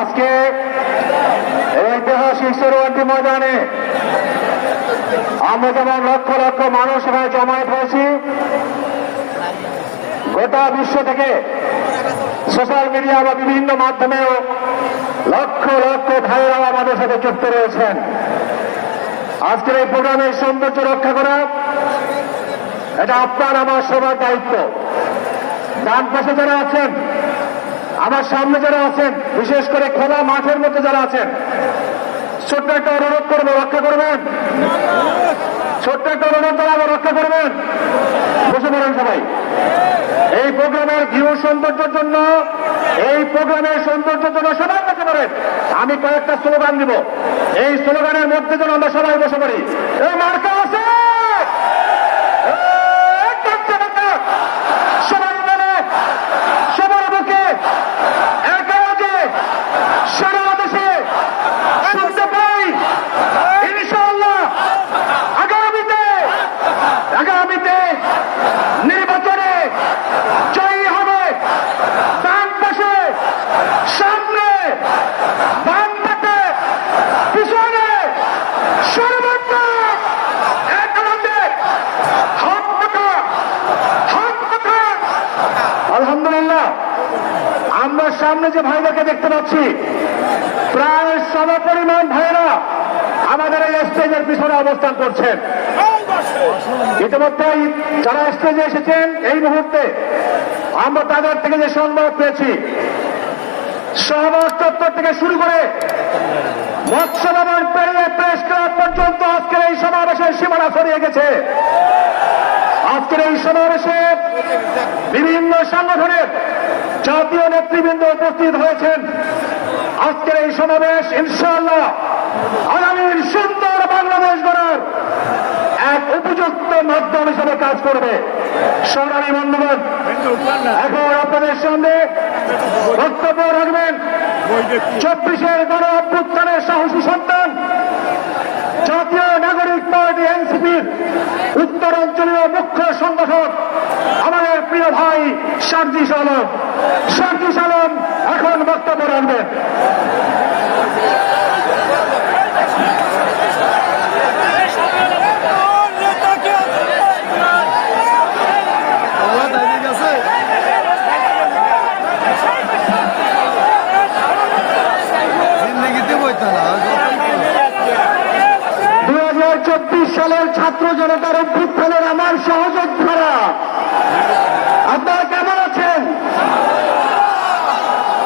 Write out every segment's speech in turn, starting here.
আজকে ঐতিহাসিক সরোয়ারটি ময়দানে আমরা যেমন লক্ষ লক্ষ মানুষ এখানে জমায়েত হয়েছি, গোটা বিশ্ব থেকে সোশ্যাল মিডিয়া বা বিভিন্ন মাধ্যমেও লক্ষ লক্ষ ভাইয়েরাও আমাদের সাথে যুক্ত রয়েছেন। আজকের এই প্রোগ্রামের সৌন্দর্য রক্ষা করা, এটা আপনার, আমার সবার দায়িত্ব। ডান পাশে যারা আছেন আমার সামনে যারা আছেন, বিশেষ করে খোলা মাঠের মধ্যে যারা আছেন, ছোট্ট একটা অনুরোধ করব, রক্ষা করবেন? ছোট্ট একটা অনুরোধ জানাব রক্ষা করবেন? বসে পড়েন সবাই। এই প্রোগ্রামের ভিউ সৌন্দর্যের জন্য, এই প্রোগ্রামের সৌন্দর্যের জন্য সবাই বসে পড়েন। আমি কয়েকটা স্লোগান দিব। এই স্লোগানের মধ্যে যেন আমরা সবাই বসে পড়ি। এই মার্কা আছে এই কাঁদছে মার্কা। সবাই মিলে সবার বুকে এক আওয়াজে সারা দেশে শুনতে পাই ইনশাআল্লাহ আগামীতে আগামীতে নির্বাচনে জয়ী হবে ডান পাশে সামনে বাম পাশে পিছনে সর্বত্র এক আনন্দে হক কথা হক কথা আলহামদুলিল্লাহ আমরা সামনে যে ভাইদেরকে দেখতে পাচ্ছি, প্রায় সম পরিমাণ ভাইয়েরা আমাদের এই স্টেজের পিছনে অবস্থান করছেন। ইতিমধ্যেই যারা স্টেজে এসেছেন, এই মুহূর্তে আমরা তাদের থেকে যে সংবাদ পেয়েছি সহবাস চত্বর থেকে শুরু করে মৎস্য ভবন পেরিয়ে প্রেস ক্লাব পর্যন্ত আজকের এই সমাবেশের সীমানা ছড়িয়ে গেছে। আজকের এই সমাবেশে বিভিন্ন সংগঠনের জাতীয় নেতৃবৃন্দ উপস্থিত হয়েছেন। আজকের এই সমাবেশ, ইনশাআল্লাহ, আগামীর সুন্দর বাংলাদেশ গড়ার এক উপযুক্ত মাধ্যম হিসেবে কাজ করবে। সোনালী বন্ধুগণ, এখন আপনাদের সামনে বক্তব্য রাখবেন। চব্বিশের গণ অভ্যুত্থানের সাহসী সন্তান, জাতীয় নাগরিক পার্টি এনসিপির উত্তরাঞ্চলীয় মুখ্য সংগঠক আমাদের প্রিয় ভাই সার্জিস আলম। সার্জিস সালম এখন বক্তব্য রাখবেন। চব্বিশ সালের ছাত্র জনতার অভ্যুত্থানের আমার সহযোদ্ধারা আপনারা কেমন আছেন?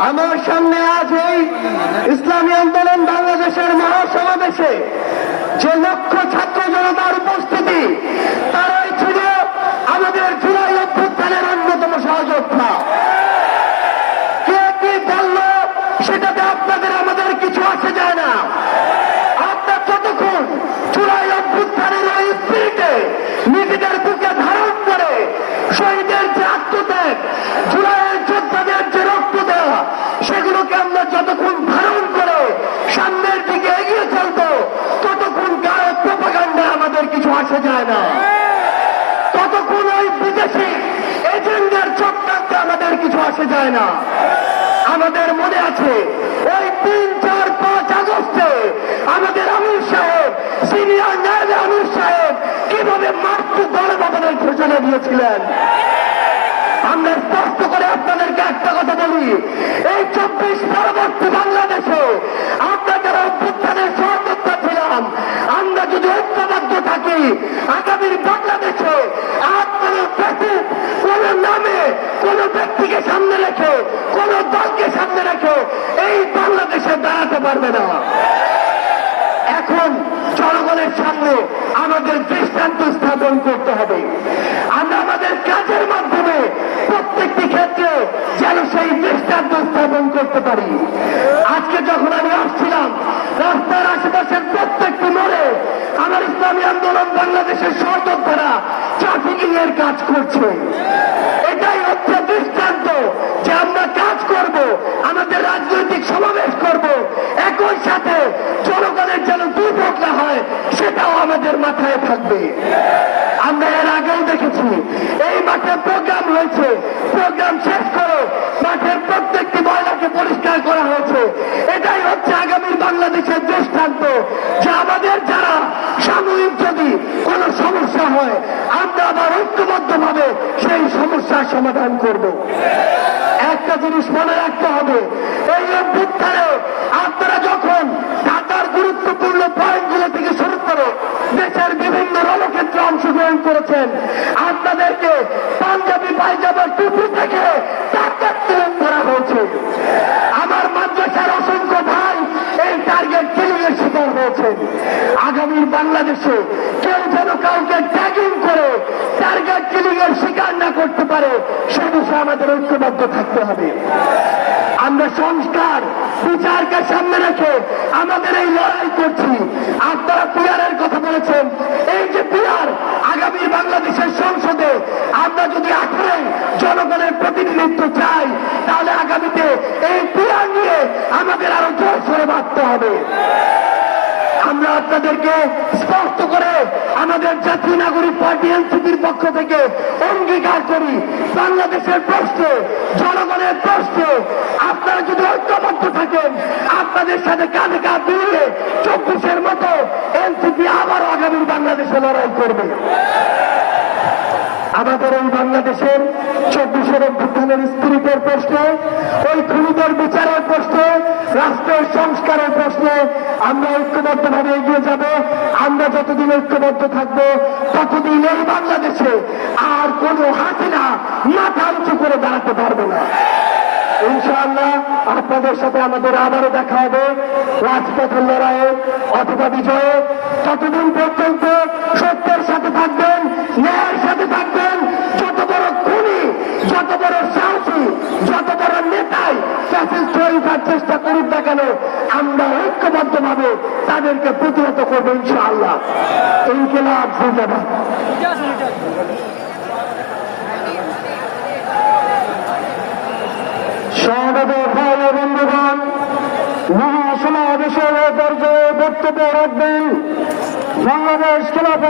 আমার সামনে আজ এই ইসলামী আন্দোলন বাংলাদেশের মহাসমাবেশে যে লক্ষ ছাত্র জনতার উপস্থিতি তারাই ছিল আমাদের জুলাই অভ্যুত্থানের অন্যতম সহযোদ্ধা। কে কি বলল, সেটাতে আপনাদের, আমাদের কিছু আসে যায় না। শহীদের যে আত্মত্যাগ, জুলাইয়ের যোদ্ধাদের যে রক্ত দেওয়া, সেগুলোকে আমরা যতক্ষণ ধারণ করে সামনের দিকে এগিয়ে চলবো, ততক্ষণ গায়ে প্রপাগান্ডা আমাদের কিছু আসে যায় না। ততক্ষণ ওই বিদেশি এজেন্ডার চক্রান্তে আমাদের কিছু আসে যায় না। আমাদের মনে আছে, ওই তিন, চার, পাঁচ আগস্টে আমাদের আমির সাহেব, সিনিয়র নায়ব আমির সাহেব কীভাবে মাতৃ গণভবনের ঘোষণা দিয়েছিলেন? আমরা স্পষ্ট করে আপনাদেরকে একটা কথা বলি। এই চব্বিশ পরবর্তী বাংলাদেশে আমরা যারা অভ্যুত্থানের সহযোদ্ধা ছিলাম, আমরা যদি ঐক্যবদ্ধ থাকি, আগামীর বাংলাদেশে আর কোন কোন নামে, কোন ব্যক্তিকে সামনে রেখে, কোন দলকে সামনে রেখে এই বাংলাদেশে দাঁড়াতে পারবে না। এখন জনগণের সামনে আমাদের দৃষ্টান্ত স্থাপন করতে হবে আমরা আমাদের কাজের মাধ্যমে প্রত্যেকটি ক্ষেত্রে যেন সেই দৃষ্টান্ত স্থাপন করতে পারি। আজকে যখন আমি আসছিলাম, রাস্তার আশেপাশের প্রত্যেকটি মোড়ে আমার ইসলামী আন্দোলন বাংলাদেশের সহযোদ্ধারা ট্রাফিকিং এর কাজ করছে। এটাই হচ্ছে দৃষ্টান্ত যে আমরা কাজ করব, আমাদের রাজনৈতিক সমাবেশ করব। একই সাথে জনগণের যেন সেটাও আমাদের মাথায় থাকবে। আমরা এর আগেও দেখেছি, এই মাঠে প্রোগ্রাম হয়েছে প্রোগ্রাম শেষ করে মাঠের প্রত্যেকটি ময়লাকে পরিষ্কার করা হয়েছে। এটাই হচ্ছে আগামীর বাংলাদেশের দৃষ্টান্ত, যে আমাদের যারা সাময়িক যদি কোনো সমস্যা হয়, আমরা আবার ঐক্যবদ্ধ ভাবে সেই সমস্যার সমাধান করব। একটা জিনিস মনে রাখতে হবে, এই অভ্যুত্থানে আপনারা করেছেন। আপনাদেরকে পাঞ্জাবি পায়জামা টুপি থেকে করা হয়েছে। আমার মাদ্রাসার অসংখ্য ভাই এই টার্গেট কিলিং শিকার হয়েছে। আগামীর বাংলাদেশে কেউ যেন কাউকে ট্যাগিং করে টার্গেট কিলিং শিকার না করতে পারে, সে বিষয়ে আমাদের ঐক্যবদ্ধ থাকতে হবে। আমরা সংস্কার, বিচারকে সামনে রেখে আমাদের এই লড়াই করছি। আপনারা পিয়ারের কথা বলেছেন। এই যে পিয়ার, আগামী বাংলাদেশের সংসদে আমরা যদি আখড়ে জনগণের প্রতিনিধিত্ব চাই, তাহলে আগামীতে এই পিয়ার নিয়ে আমাদের আরও জোর সরে বাঁধতে হবে। আমরা আপনাদেরকে স্পষ্ট করে আমাদের জাতীয় নাগরিক পার্টি এনসিপির পক্ষ থেকে অঙ্গীকার করি। বাংলাদেশের প্রশ্নে, জনগণের প্রশ্নে, আপনারা যদি ঐক্যবদ্ধ থাকেন, আপনাদের সাথে কাঁধে কাঁধ মিলিয়ে চব্বিশের মতো এনসিপি আবার আগামী বাংলাদেশে লড়াই করবে। আমাদের এই বাংলাদেশের চব্বিশের অভ্যুত্থানের স্পিরিটের প্রশ্নে, ওই খুনিদের বিচারের প্রশ্নে, রাষ্ট্রের সংস্কারের প্রশ্নে আমরা ঐক্যবদ্ধভাবে এগিয়ে যাব। আমরা যতদিন ঐক্যবদ্ধ থাকব, ততদিন এই বাংলাদেশে আর কোনো হাসিনা মাথা উঁচু করে দাঁড়াতে পারবে না। ইনশাআল্লাহ আপনাদের সাথে আমাদের আবারও দেখা হবে। রাজপথের লড়াইয়ে অথবা বিজয়ে। ততদিন পর্যন্ত সত্যের সাথে থাকবেন, ন্যায়ের সাথে থাকবেন। ওঠার চেষ্টা করুক না কেন, আমরা ঐক্যবদ্ধ ভাবে তাদেরকে প্রতিহত করব ইনশাআল্লাহ। ভাই বন্ধুগণ, মহাসমাবেশের বক্তব্য রাখবেন বাংলাদেশ খেলাফত